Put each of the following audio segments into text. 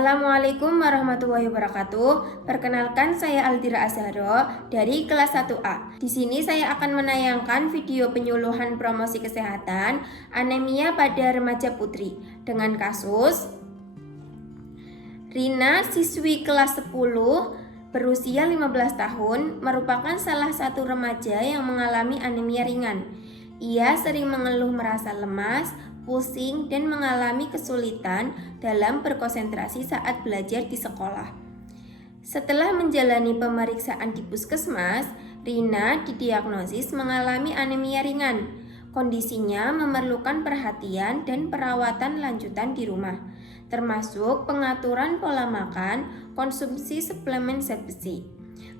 Assalamualaikum warahmatullahi wabarakatuh. Perkenalkan, saya Aldira Azharo dari kelas 1A. Di sini saya akan menayangkan video penyuluhan promosi kesehatan anemia pada remaja putri dengan kasus Rina, siswi kelas 10 berusia 15 tahun, merupakan salah satu remaja yang mengalami anemia ringan. Ia sering mengeluh merasa lemas, pusing, dan mengalami kesulitan dalam berkonsentrasi saat belajar di sekolah. Setelah menjalani pemeriksaan di puskesmas, Rina didiagnosis mengalami anemia ringan. Kondisinya memerlukan perhatian dan perawatan lanjutan di rumah, termasuk pengaturan pola makan, konsumsi suplemen zat besi.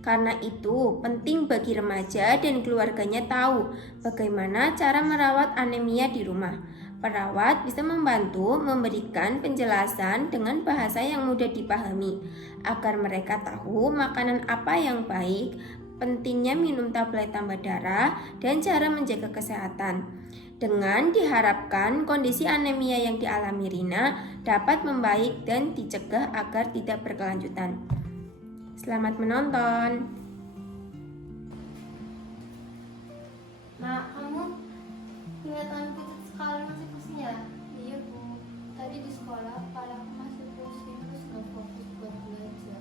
Karena itu, penting bagi remaja dan keluarganya tahu bagaimana cara merawat anemia di rumah. Perawat bisa membantu memberikan penjelasan dengan bahasa yang mudah dipahami, agar mereka tahu makanan apa yang baik, pentingnya minum tablet tambah darah, dan cara menjaga kesehatan. Dengan diharapkan kondisi anemia yang dialami Rina dapat membaik dan dicegah agar tidak berkelanjutan. Selamat menonton. Nah, kamu kelihatan pucat sekali, masih pusing ya? Iya Bu, tadi di sekolah kepala aku masih pusing terus gak fokus buat belajar.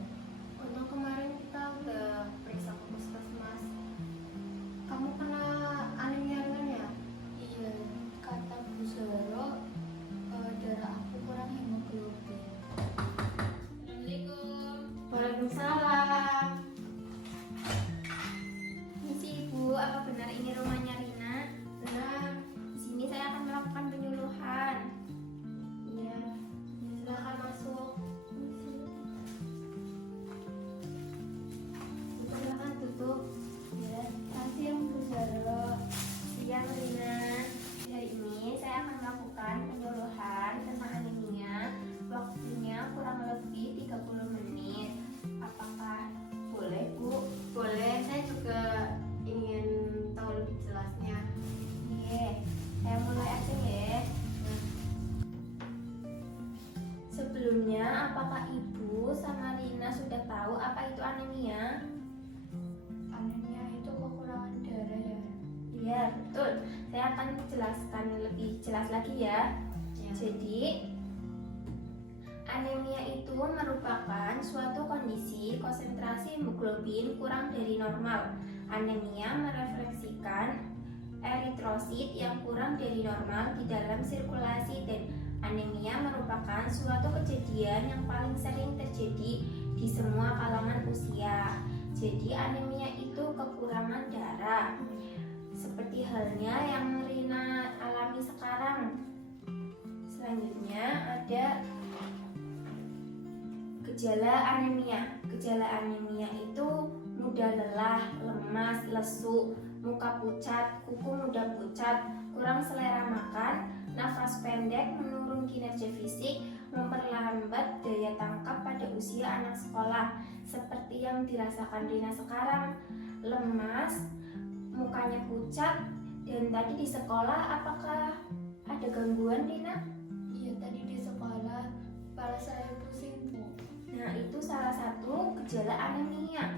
Untung kemarin kita udah periksa ke puskesmas. Kamu kena anemia ringan ya? Iya, kata Bu Zoro, darah aku kurang hemoglobin. Assalamualaikum. Waalaikumsalam. Misi Ibu, apa benar ini rumahnya Rina? Benar. Di sini saya akan melakukan penyuluhan. Iya. Silakan masuk. Silakan tutup. Ya, kasih Bu Zoro. Siang Rina. Hari ini saya akan melakukan penyuluhan tentang anemia. Waktunya kurang lebih 30 menit. Apakah boleh Bu? Boleh, saya juga ingin tahu lebih jelasnya. Oke, saya mulai aja ya. Sebelumnya, apakah Ibu sama Rina sudah tahu apa itu anemia? Anemia itu kekurangan darah ya. Iya, betul. Saya akan jelaskan lebih jelas lagi ya. Ya. Jadi, anemia itu merupakan suatu kondisi konsentrasi hemoglobin kurang dari normal. Anemia merefleksikan eritrosit yang kurang dari normal di dalam sirkulasi, dan anemia merupakan suatu kejadian yang paling sering terjadi di semua kalangan usia. Jadi anemia itu kekurangan darah, seperti halnya yang Rina alami sekarang. Selanjutnya ada gejala anemia. Gejala anemia itu mudah lelah, lemas, lesu, muka pucat, kuku mudah pucat, kurang selera makan, nafas pendek, menurun kinerja fisik, memperlambat daya tangkap pada usia anak sekolah, seperti yang dirasakan Rina sekarang. Lemas, mukanya pucat, dan tadi di sekolah apakah ada gangguan Rina? Iya, tadi di sekolah kepala saya pusing Bu. Nah, itu salah satu gejala anemia.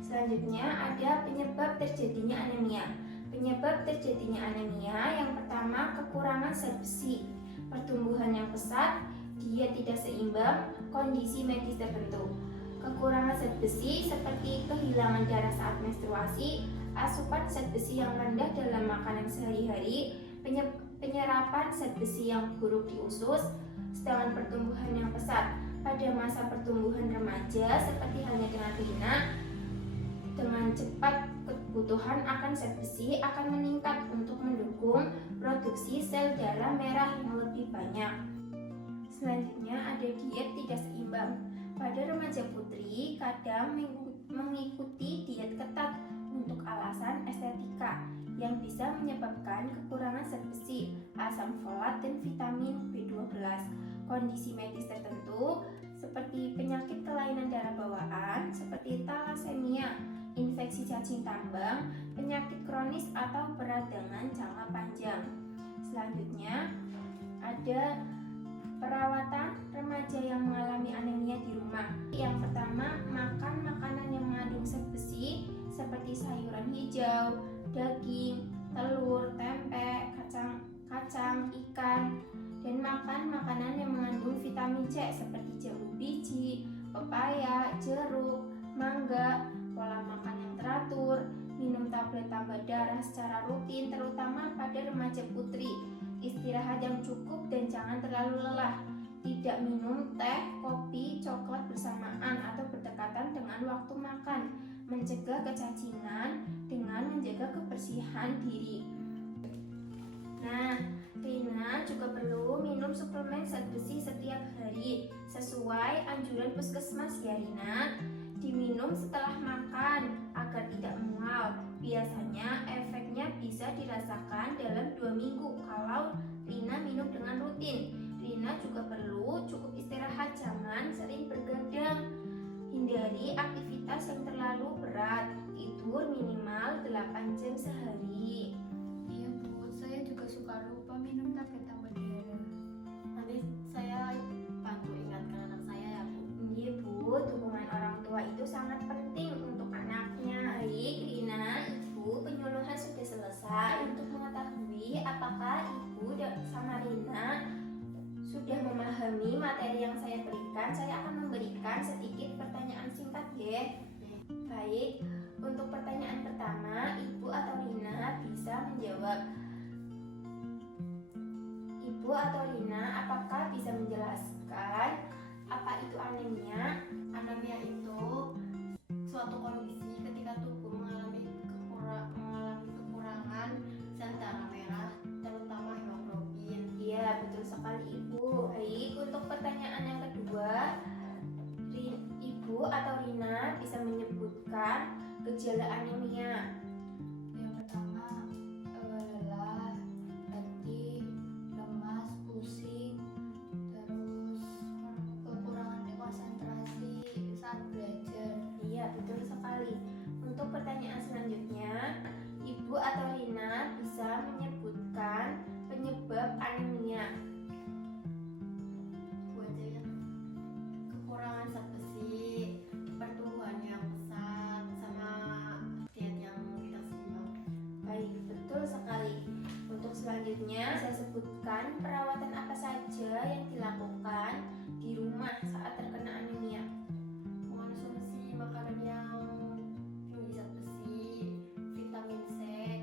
Selanjutnya ada penyebab terjadinya anemia. Penyebab terjadinya anemia yang pertama kekurangan zat besi, pertumbuhan yang pesat, diet tidak seimbang, kondisi medis tertentu. Kekurangan zat besi seperti kehilangan darah saat menstruasi, asupan zat besi yang rendah dalam makanan sehari-hari, penyerapan zat besi yang buruk di usus, sedangkan pertumbuhan yang pesat pada masa pertumbuhan remaja seperti halnya dengan Rina, dengan cepat kebutuhan akan zat besi akan meningkat untuk mendukung produksi sel darah merah yang lebih banyak. Selanjutnya ada diet tidak seimbang. Pada remaja putri kadang mengikuti diet ketat untuk alasan estetika yang bisa menyebabkan kekurangan zat besi, asam folat, dan vitamin B12. Kondisi medis tertentu seperti penyakit kelainan darah bawaan seperti talasemia, infeksi cacing tambang, penyakit kronis atau peradangan jangka panjang. Selanjutnya ada Perawatan remaja yang mengalami anemia di rumah. Yang pertama, makan makanan yang mengandung zat besi seperti sayuran hijau, daging, telur, tempe, kacang, ikan, dan makan makanan yang mengandung vitamin C seperti jambu biji, pepaya, jeruk, mangga, pola makan yang teratur, minum tablet tambah darah secara rutin terutama pada remaja putri, istirahat yang cukup dan jangan terlalu lelah, tidak minum teh, kopi, coklat bersamaan atau berdekatan dengan waktu makan, mencegah kecacingan dengan menjaga kebersihan diri. Nah, Rina juga perlu minum suplemen zat besi setiap hari sesuai anjuran puskesmas ya Rina. Diminum setelah makan agar tidak mual. Biasanya efeknya bisa dirasakan dalam 2 minggu kalau Rina minum dengan rutin. Rina juga perlu cukup istirahat, jangan sering bergadang. Hindari aktivitas yang terlalu berat. Tidur minimal 8 jam sehari. Iya Bu, saya juga suka lupa minum tablet tambah darah. Nanti saya bantu ingatkan anak saya ya Bu. Iya Bu, dukungan orang tua itu sangat penting untuk anaknya. Baik Rina, Ibu penyuluhan sudah selesai. Untuk mengetahui apakah Ibu sama Rina sudah memahami materi yang saya berikan, saya akan memberikan sedikit pertanyaan singkat ya. Baik, untuk pertanyaan pertama, Ibu atau Rina bisa menjawab. Ibu atau Rina, apakah bisa menjelaskan apa itu anemia? Anemia itu suatu kondisi ketika tubuh mengalami kekurangan zat darah merah, terutama hemoglobin. Iya, betul sekali Ibu. Baik, untuk pertanyaan yang kedua, Ibu atau Rina bisa menyebutkan gejala anemia. Yang pertama, lelah, letih, lemas, pusing, terus kekurangan konsentrasi saat belajar. Iya, betul sekali. Untuk pertanyaan selanjutnya, Ibu atau Rina bisa menyebutkan penyebab anemia. Bu aja ya. Kekurangan zat besi, pertumbuhan yang pesat, sama diet yang tidak seimbang. Baik, betul sekali. Untuk selanjutnya, saya sebutkan perawatan apa saja yang dilakukan di rumah saat terkena anemia. Mengonsumsi makanan yang tinggi zat besi, vitamin C,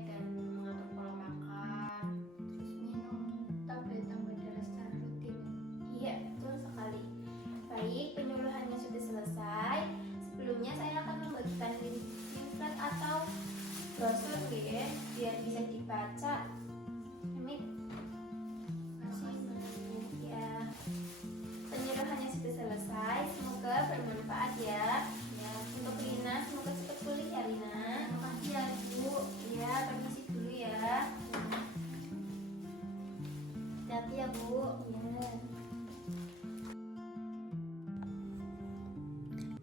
dan mengatur pola makan. Terus minum tablet tambah darah secara rutin. Iya, betul sekali. Baik, penyuluhannya sudah selesai. Sebelumnya saya akan membagikan leaflet atau brosur ya, biar bisa dibaca. Ini ya, penyuluhannya sudah selesai. Semoga bermanfaat ya. Ya, untuk Rina semoga cepat pulih ya Rina. Terima kasih ya Bu. Ya, permisi dulu ya. Hati-hati ya Bu. Ya.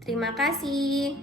Terima kasih.